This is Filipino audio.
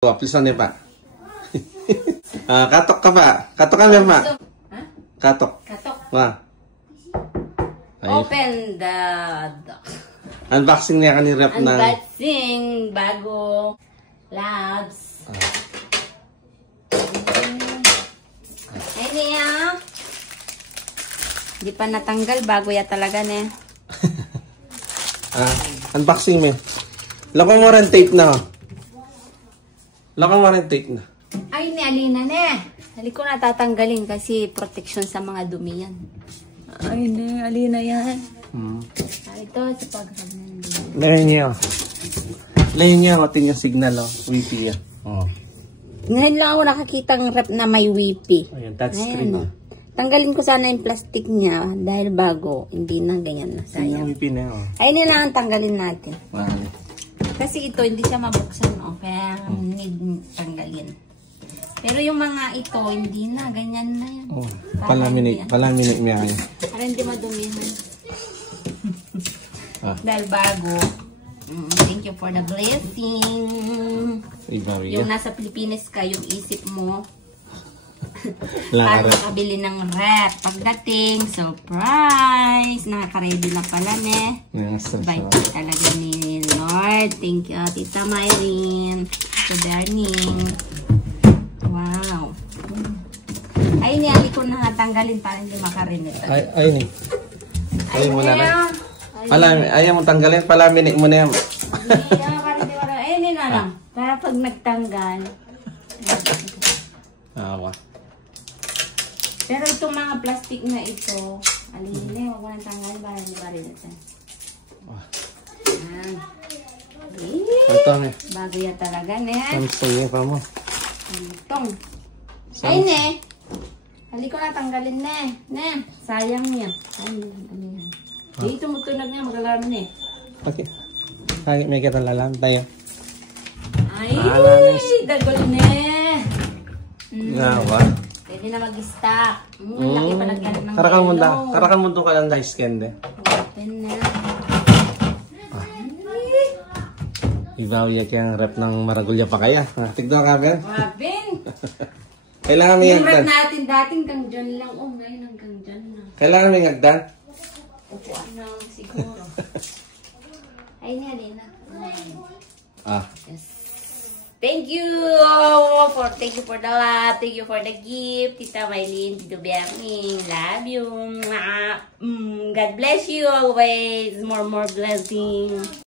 Please ni pa. Katok ka pa. Katok ka pa. Ha? Katok. Katok. Wah. Open the Unboxing niya kanina rep na. unboxing bago labs. Ay niya. Di pa natanggal bago ya talaga ne. Unboxing me. Lakon mo rin tape na. Lakon mo rin tape na. Ay ni Alina ne. Hali ko natatanggalin kasi protection sa mga dumi yan. Ay ni Alina yan. Ito sa pag-rub ng dumi. Layan niya. Layan niya ako tingnan signal Wi-Fi yan. Ngayon lang ako nakakita ng rep na may Wi-Fi. Ayan, touchscreen. Tanggalin ko sana yung plastic niya dahil bago. Hindi na ganyan na. Sayang. Wi-Fi na yun. Ayun na ang tanggalin natin. Mahal. Kasi ito hindi siya mabuksan. Kaya need tanggalin. Pero yung mga ito, hindi na. Ganyan na yan. Palaminate niya kayo. Para hindi madumihan. Dahil bago. Thank you for the blessing. Yung nasa Pilipinas ka, yung isip mo. Para makabili ng rep. Pagdating, surprise! Nakaka-ready na pala, ne? Bait talaga ni Lord. Thank you, Tita Myrene. Tita Berning. Wow. Ay, hindi ko na natanggalin para hindi makarinig. Ay, ni. Ayaw mo na lang. Ayaw mo tanggalin, palaminik mo na yan. Ay, hindi na lang. Para pag nagtanggal. Pero itong mga plastic na ito, alin, huwag mo nang tanggalin para hindi marinig. Ito, ne. Bago yan talaga, ne? Samsung yan pa mo. Itong. Ay, ne. Hindi ko natanggalin, ne. Ne. Sayang niya. Ay, ano yan. Dito magtunog niya, magagamit, ne. Okay. May katalalam tayo. Ay, dagol, ne. Nga, pwede na mag-stock. Laki pa nagkaroon ng Karakan mo ka lang dahil scan, de. Open na. Ibaw yan kayang rep ng Maragulya pa kaya. Tignan ka, Ben. Robin! Kailangan may yung ngagdan. rep natin dating kang dyan lang. Oh, ngayon hanggang dyan na. Kailangan may ngagdan. Upuan na siguro. Ay, ni Alina. Yes. Thank you for the love. Thank you for the gift. Tita Mylene, Tito Berning. Love you. God bless you always. More blessings.